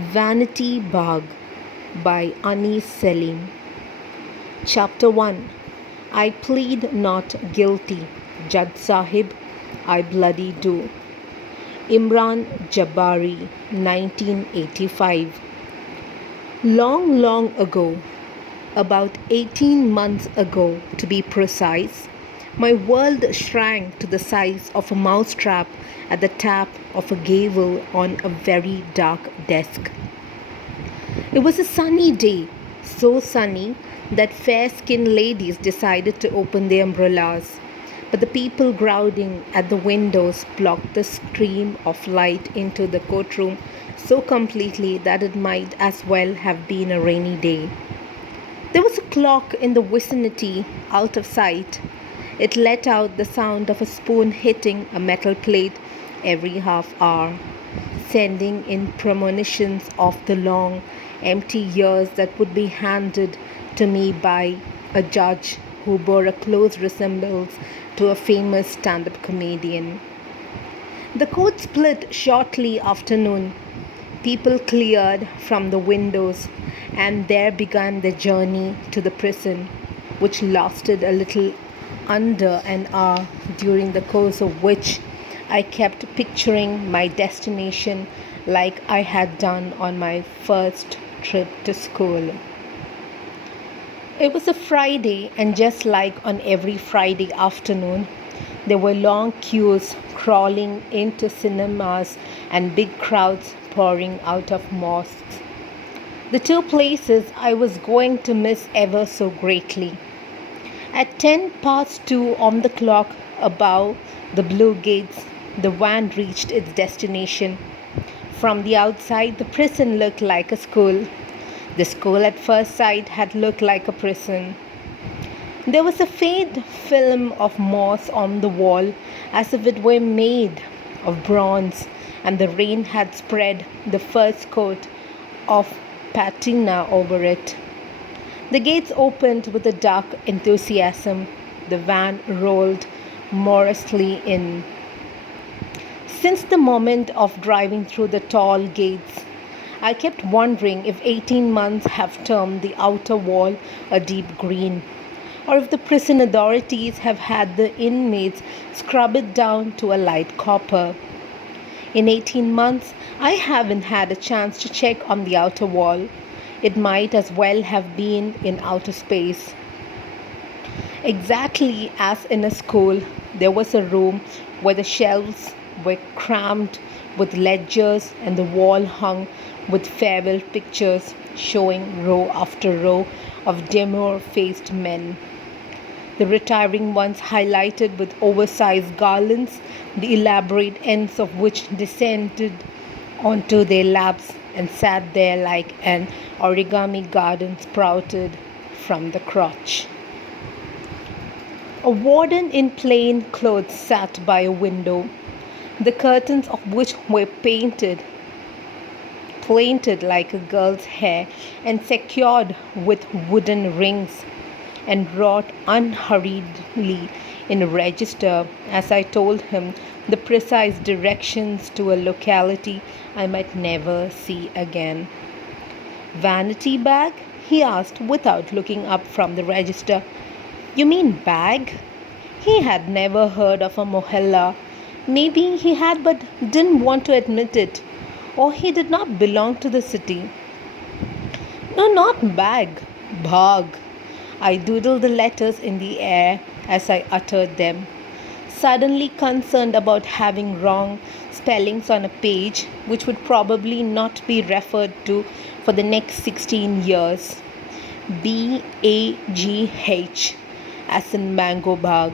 Vanity Bagh by Anis Selim. Chapter 1. I plead not guilty, Judge Sahib, I bloody do. Imran Jabari, 1985. Long ago, about 18 months ago to be precise, my world shrank to the size of a mousetrap at the tap of a gavel on a very dark desk. It was a sunny day, so sunny that fair-skinned ladies decided to open their umbrellas, but the people crowding at the windows blocked the stream of light into the courtroom so completely that it might as well have been a rainy day. There was a clock in the vicinity, out of sight. It let out the sound of a spoon hitting a metal plate every half hour, sending in premonitions of the long, empty years that would be handed to me by a judge who bore a close resemblance to a famous stand-up comedian. The court split shortly after noon. People cleared from the windows, and there began the journey to the prison, which lasted a little under an hour, during the course of which I kept picturing my destination like I had done on my first trip to school. It was a Friday, and just like on every Friday afternoon, there were long queues crawling into cinemas and big crowds pouring out of mosques. The two places I was going to miss ever so greatly. At 2 on the clock above the blue gates, the van reached its destination. From the outside, the prison looked like a school. The school at first sight had looked like a prison. There was a faint film of moss on the wall, as if it were made of bronze, and the rain had spread the first coat of patina over it. The gates opened with a dark enthusiasm. The van rolled morosely in. Since the moment of driving through the tall gates, I kept wondering if 18 months have turned the outer wall a deep green, or if the prison authorities have had the inmates scrub it down to a light copper. In 18 months, I haven't had a chance to check on the outer wall. It might as well have been in outer space. Exactly as in a school, there was a room where the shelves were crammed with ledgers and the wall hung with farewell pictures showing row after row of demure-faced men. The retiring ones highlighted with oversized garlands, the elaborate ends of which descended onto their laps and sat there like an origami garden sprouted from the crotch. A warden in plain clothes sat by a window, the curtains of which were painted like a girl's hair and secured with wooden rings, and wrought unhurriedly in a register as I told him the precise directions to a locality I might never see again. Vanity bag? He asked without looking up from the register. You mean bag? He had never heard of a mohalla. Maybe he had but didn't want to admit it, or he did not belong to the city. No, not bag, bhag. I doodled the letters in the air as I uttered them, suddenly concerned about having wrong spellings on a page which would probably not be referred to for the next 16 years. BAGH, as in mango bag.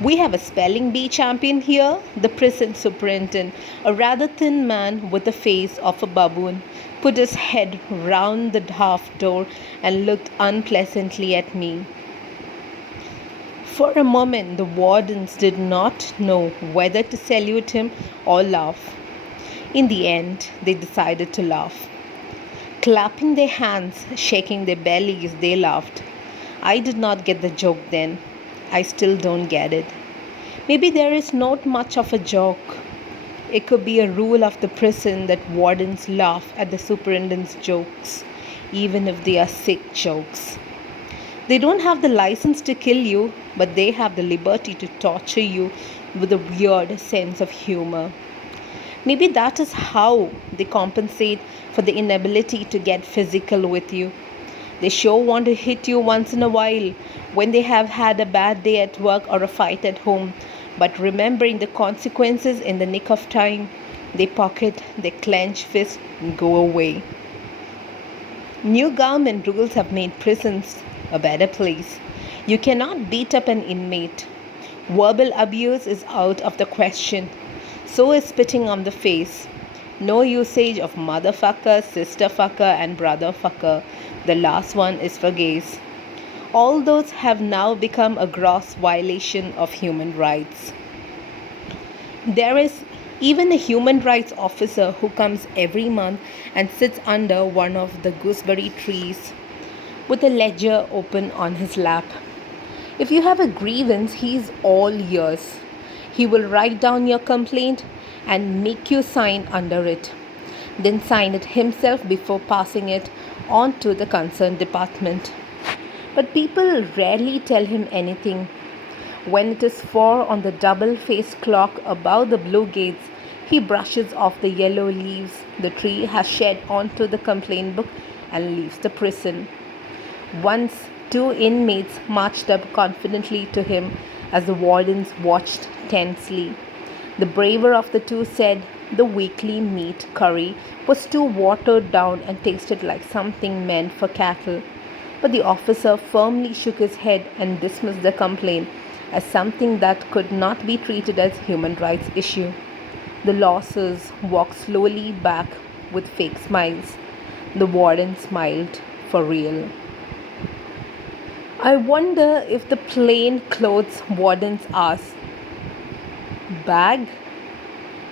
We have a spelling bee champion here, the prison superintendent, a rather thin man with the face of a baboon, put his head round the half door and looked unpleasantly at me. For a moment, the wardens did not know whether to salute him or laugh. In the end, they decided to laugh. Clapping their hands, shaking their bellies, they laughed. I did not get the joke then. I still don't get it. Maybe there is not much of a joke. It could be a rule of the prison that wardens laugh at the superintendent's jokes, even if they are sick jokes. They don't have the license to kill you, but they have the liberty to torture you with a weird sense of humor. Maybe that is how they compensate for the inability to get physical with you. They sure want to hit you once in a while when they have had a bad day at work or a fight at home, but remembering the consequences in the nick of time, they pocket their clenched fist and go away. New government rules have made prisons a better place. You cannot beat up an inmate. Verbal abuse is out of the question. So is spitting on the face. No usage of motherfucker, sisterfucker, and brotherfucker. The last one is for gays. All those have now become a gross violation of human rights. There is even a human rights officer who comes every month and sits under one of the gooseberry trees with a ledger open on his lap. If you have a grievance, he is all ears. He will write down your complaint and make you sign under it, then sign it himself before passing it on to the concerned department. But people rarely tell him anything. When it is 4 on the double-faced clock above the blue gates, he brushes off the yellow leaves the tree has shed onto the complaint book and leaves the prison. Once, 2 inmates marched up confidently to him as the wardens watched tensely. The braver of the 2 said the weekly meat curry was too watered down and tasted like something meant for cattle. But the officer firmly shook his head and dismissed the complaint as something that could not be treated as a human rights issue. The losses walked slowly back with fake smiles. The warden smiled for real. I wonder if the plain clothes wardens ask, "Bag?"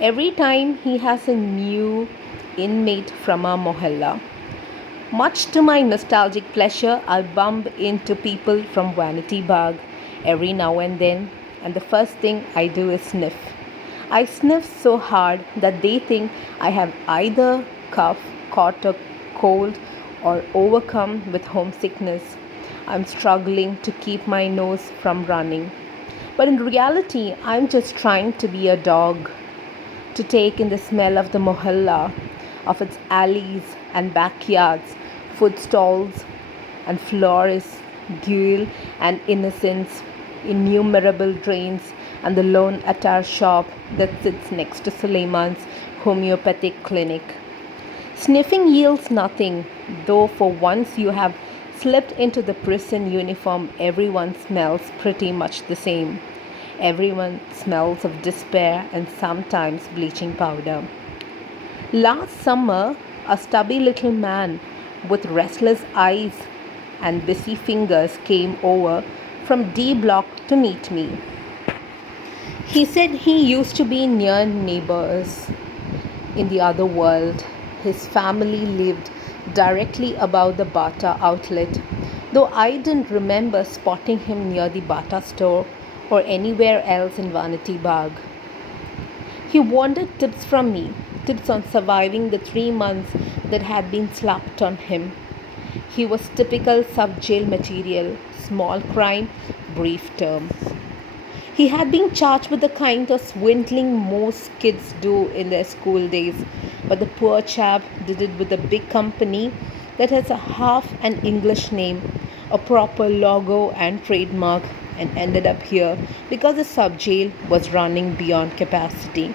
every time he has a new inmate from our mohalla. Much to my nostalgic pleasure, I bump into people from Vanity Bagh every now and then, and the first thing I do is sniff. I sniff so hard that they think I have either caught a cold, or overcome with homesickness. I'm struggling to keep my nose from running. But in reality, I'm just trying to be a dog, to take in the smell of the mohalla, of its alleys and backyards, food stalls and florists, guile and innocence, innumerable drains, and the lone attar shop that sits next to Suleiman's homeopathic clinic. Sniffing yields nothing, though for once you have slipped into the prison uniform, everyone smells pretty much the same. Everyone smells of despair and sometimes bleaching powder. Last summer, a stubby little man with restless eyes and busy fingers came over from D Block to meet me. He said he used to be near neighbors in the other world. His family lived directly above the Bata outlet, though I didn't remember spotting him near the Bata store or anywhere else in Vanity Bagh. He wanted tips from me, tips on surviving the 3 months that had been slapped on him. He was typical sub-jail material, small crime, brief term. He had been charged with the kind of swindling most kids do in their school days, but the poor chap did it with a big company that has a half an English name, a proper logo and trademark, and ended up here because the sub-jail was running beyond capacity.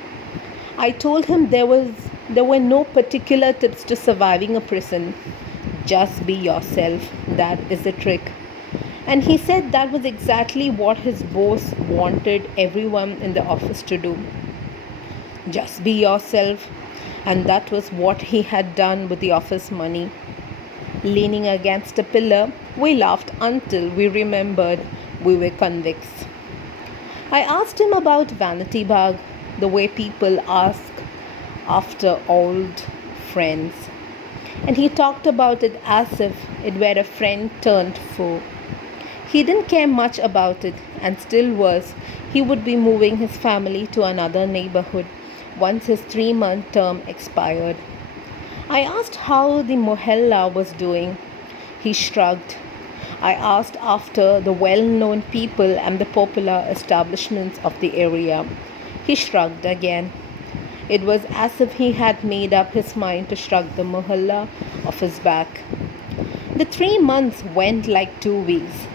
I told him there were no particular tips to surviving a prison. Just be yourself, that is the trick. And he said that was exactly what his boss wanted everyone in the office to do. Just be yourself. And that was what he had done with the office money. Leaning against a pillar, we laughed until we remembered we were convicts. I asked him about Vanity Bagh, the way people ask after old friends. And he talked about it as if it were a friend turned foe. He didn't care much about it, and still worse, he would be moving his family to another neighborhood once his 3-month term expired. I asked how the mohalla was doing. He shrugged. I asked after the well known people and the popular establishments of the area. He shrugged again. It was as if he had made up his mind to shrug the mohalla off his back. The 3 months went like 2 weeks.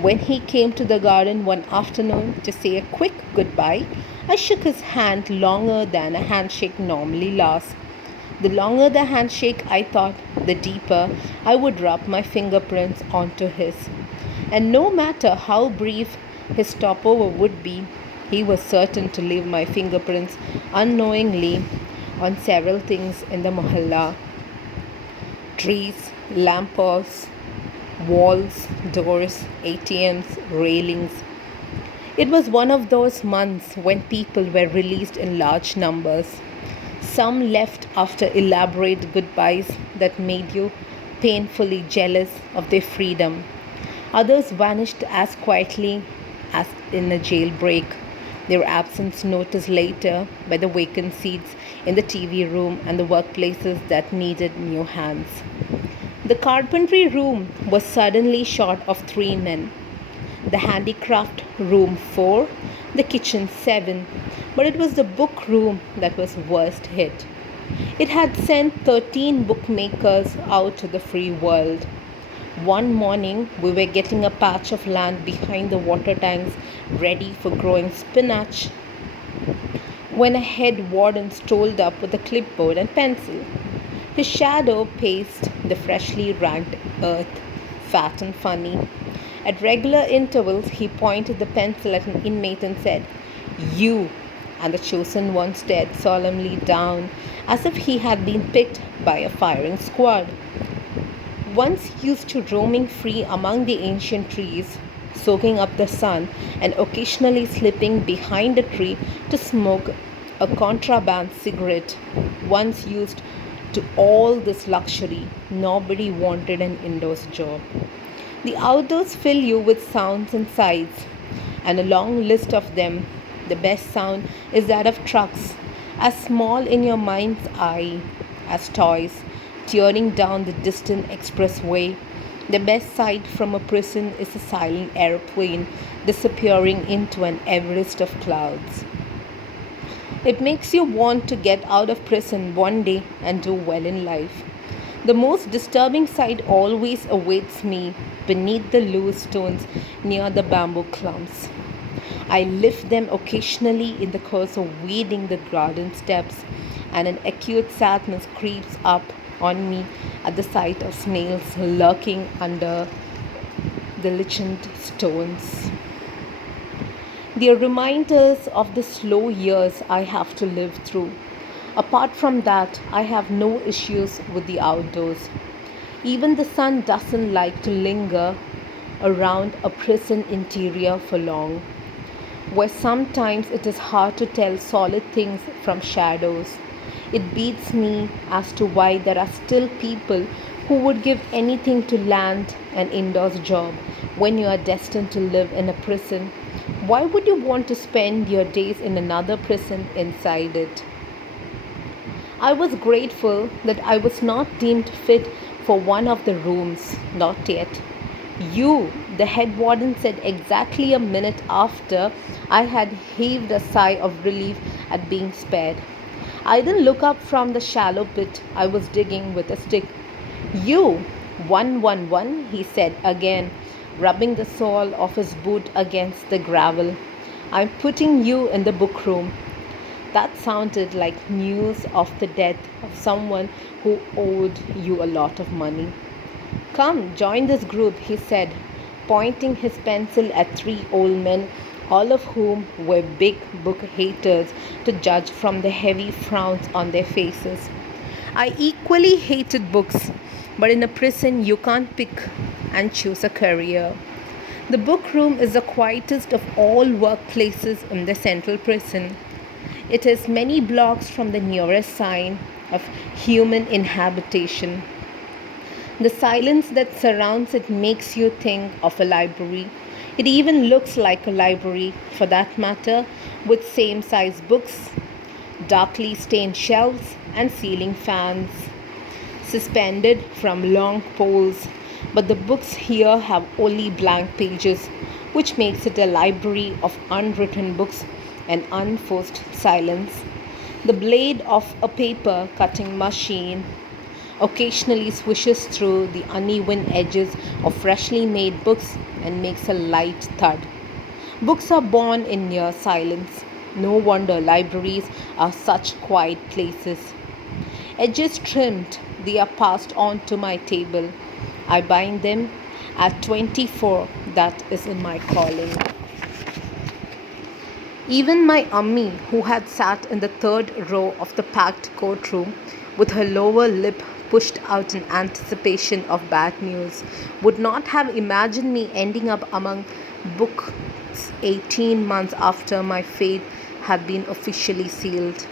When he came to the garden one afternoon to say a quick goodbye, I shook his hand longer than a handshake normally lasts. The longer the handshake, I thought, the deeper I would rub my fingerprints onto his. And no matter how brief his stopover would be, he was certain to leave my fingerprints unknowingly on several things in the mohalla: trees, lampposts, walls, doors, ATMs, railings. It was one of those months when people were released in large numbers. Some left after elaborate goodbyes that made you painfully jealous of their freedom. Others vanished as quietly as in a jailbreak, their absence noticed later by the vacant seats in the TV room and the workplaces that needed new hands. The carpentry room was suddenly short of 3 men, the handicraft room 4, the kitchen 7, but it was the book room that was worst hit. It had sent 13 bookmakers out to the free world. One morning, we were getting a patch of land behind the water tanks ready for growing spinach when a head warden strolled up with a clipboard and pencil. His shadow paced the freshly ranked earth, fat and funny. At regular intervals, he pointed the pencil at an inmate and said, "You," and the chosen one stared solemnly down as if he had been picked by a firing squad. Once used to roaming free among the ancient trees, soaking up the sun, and occasionally slipping behind a tree to smoke a contraband cigarette, once used to all this luxury, nobody wanted an indoors job. The outdoors fill you with sounds and sights, and a long list of them. The best sound is that of trucks, as small in your mind's eye as toys, tearing down the distant expressway. The best sight from a prison is a silent airplane disappearing into an Everest of clouds. It makes you want to get out of prison one day and do well in life. The most disturbing sight always awaits me beneath the loose stones near the bamboo clumps. I lift them occasionally in the course of weeding the garden steps, and an acute sadness creeps up on me at the sight of snails lurking under the lichened stones. They are reminders of the slow years I have to live through. Apart from that, I have no issues with the outdoors. Even the sun doesn't like to linger around a prison interior for long, where sometimes it is hard to tell solid things from shadows. It beats me as to why there are still people who would give anything to land an indoors job when you are destined to live in a prison. Why would you want to spend your days in another prison inside it? I was grateful that I was not deemed fit for one of the rooms, not yet. "You," the head warden said exactly a minute after I had heaved a sigh of relief at being spared. I didn't look up from the shallow pit I was digging with a stick. "You, 111," he said again, rubbing the sole of his boot against the gravel. "I'm putting you in the book room." That sounded like news of the death of someone who owed you a lot of money. "Come, join this group," he said, pointing his pencil at 3 old men, all of whom were big book haters to judge from the heavy frowns on their faces. I equally hated books, but in a prison you can't pick and choose a career. The book room is the quietest of all workplaces in the central prison. It is many blocks from the nearest sign of human inhabitation. The silence that surrounds it makes you think of a library. It even looks like a library, for that matter, with same size books. darkly stained shelves, and ceiling fans suspended from long poles. But the books here have only blank pages, which makes it a library of unwritten books and unforced silence. The blade of a paper cutting machine occasionally swishes through the uneven edges of freshly made books and makes a light thud. Books are born in near silence. No wonder libraries are such quiet places. Edges trimmed, they are passed on to my table. I bind them. At 24, that is in my calling. Even my ummi, who had sat in the third row of the packed courtroom with her lower lip pushed out in anticipation of bad news, would not have imagined me ending up among books 18 months after my fate had been officially sealed.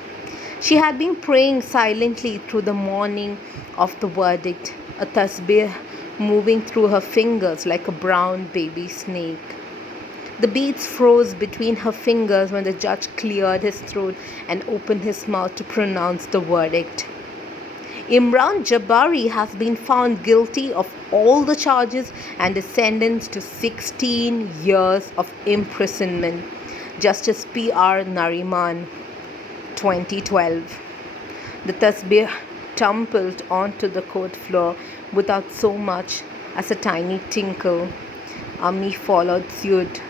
She had been praying silently through the morning of the verdict, a tasbih moving through her fingers like a brown baby snake. The beads froze between her fingers when the judge cleared his throat and opened his mouth to pronounce the verdict. Imran Jabari has been found guilty of all the charges and is sentenced to 16 years of imprisonment. Justice P.R. Nariman, 2012. The tasbih tumbled onto the court floor without so much as a tiny tinkle. Ami followed suit.